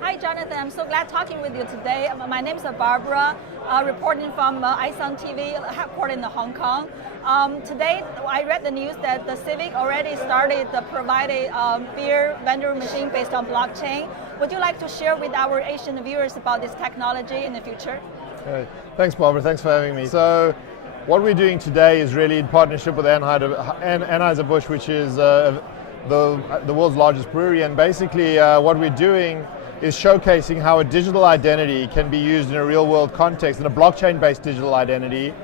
Hi, Jonathan. I'm so glad talking with you today. My name is Barbara, reporting from iSun TV, headquartered in Hong Kong. Today, I read the news that the Civic already started providing beer vending machine based on blockchain. Would you like to share with our Asian viewers about this technology in the future? Thanks, Barbara. Thanks for having me. So, what we're doing today is really in partnership with Anheuser-Busch, which is the world's largest brewery, and basically what we're doing is showcasing how a digital identity can be used in a real-world context, in a blockchain-based digital identity,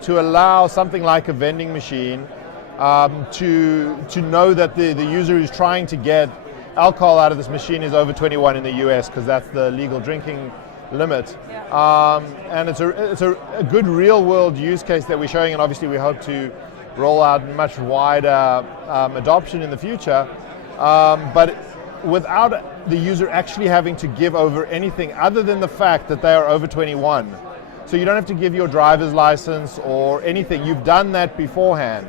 to allow something like a vending machine to know that the user who's trying to get alcohol out of this machine is over 21 in the US, because that's the legal drinking limit. Yeah. And it's a good real-world use case that we're showing, and obviously we hope to roll out much wider adoption in the future. But without the user actually having to give over anything other than the fact that they are over 21. So you don't have to give your driver's license or anything. You've done that beforehand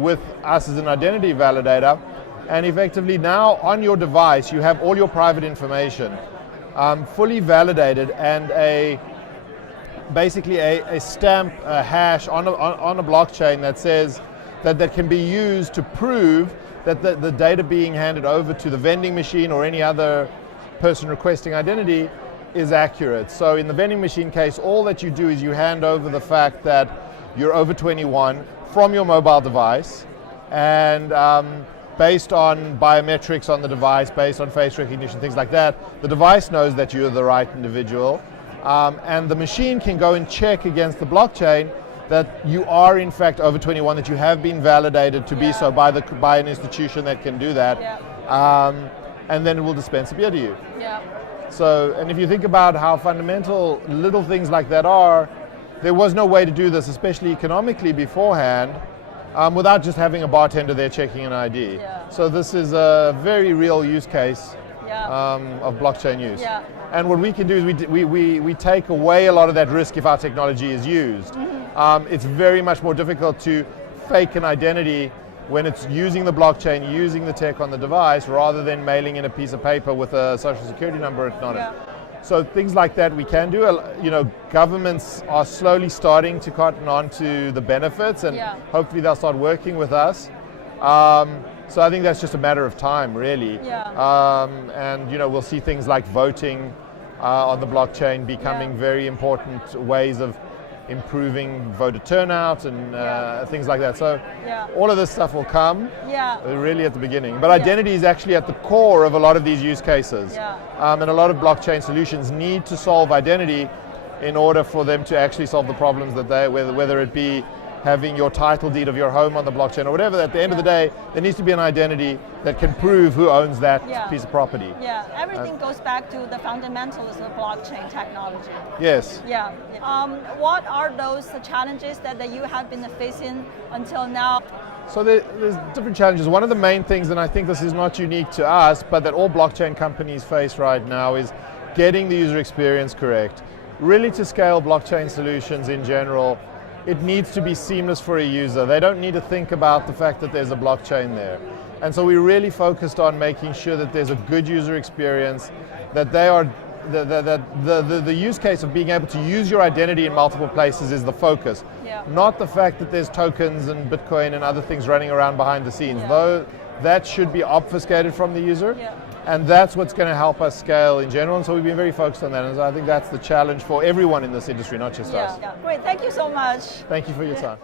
with us as an identity validator, and effectively now on your device you have all your private information fully validated, and basically a stamp, a hash on a blockchain that says that can be used to prove that the data being handed over to the vending machine or any other person requesting identity is accurate. So in the vending machine case, all that you do is you hand over the fact that you're over 21 from your mobile device, and based on biometrics on the device, based on face recognition, things like that, the device knows that you're the right individual, and the machine can go and check against the blockchain that you are in fact over 21, that you have been validated to be so by an institution that can do that, and then it will dispense a beer to you. Yeah. So, and if you think about how fundamental little things like that are, there was no way to do this, especially economically beforehand, without just having a bartender there checking an ID. Yeah. So this is a very real use case of blockchain use. Yeah. And what we can do is we take away a lot of that risk if our technology is used. Mm-hmm. It's very much more difficult to fake an identity when it's using the blockchain, using the tech on the device, rather than mailing in a piece of paper with a social security number written on it. So things like that we can do. You know, governments are slowly starting to cotton on to the benefits, and hopefully they'll start working with us. So I think that's just a matter of time, really. Yeah. And you know, we'll see things like voting on the blockchain becoming very important ways of improving voter turnout and things like that. So all of this stuff will come really at the beginning. But identity is actually at the core of a lot of these use cases. And a lot of blockchain solutions need to solve identity in order for them to actually solve the problems that whether it be having your title deed of your home on the blockchain or whatever. At the end of the day, there needs to be an identity that can prove who owns that piece of property. Yeah, everything goes back to the fundamentals of blockchain technology. Yes. Yeah. What are those challenges that you have been facing until now? So there's different challenges. One of the main things, and I think this is not unique to us, but that all blockchain companies face right now, is getting the user experience correct. Really, to scale blockchain solutions in general, it needs to be seamless for a user. They don't need to think about the fact that there's a blockchain there. And so we really focused on making sure that there's a good user experience, that the use case of being able to use your identity in multiple places is the focus. Not the fact that there's tokens and Bitcoin and other things running around behind the scenes. Though that should be obfuscated from the user. And that's what's going to help us scale in general, and so we've been very focused on that, and so I think that's the challenge for everyone in this industry, not just us. Great, thank you so much. Thank you for your time.